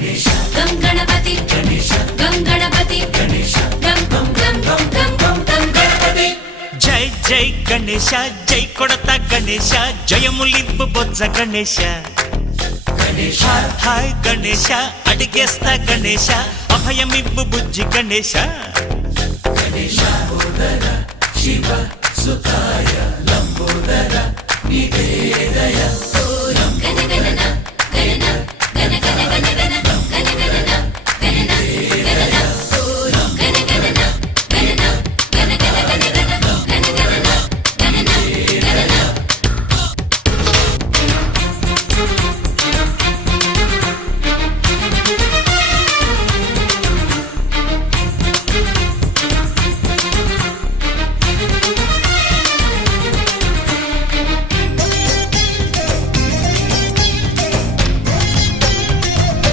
గం గణపతి గం గణపతి గం గం గం గం గం గం గణపతి. జై జై గణేశ జై కొడత గణేశ జయములివ్వు బొజ్జ గణేశ. హాయ్ గణేశ అడిగేస్తా గణేశ అభయమివ్వు బుజ్జి గణేశ. శివ సుతాయ లంబోదర నివేదయ. గణ గణన గణన గణ గణ గణ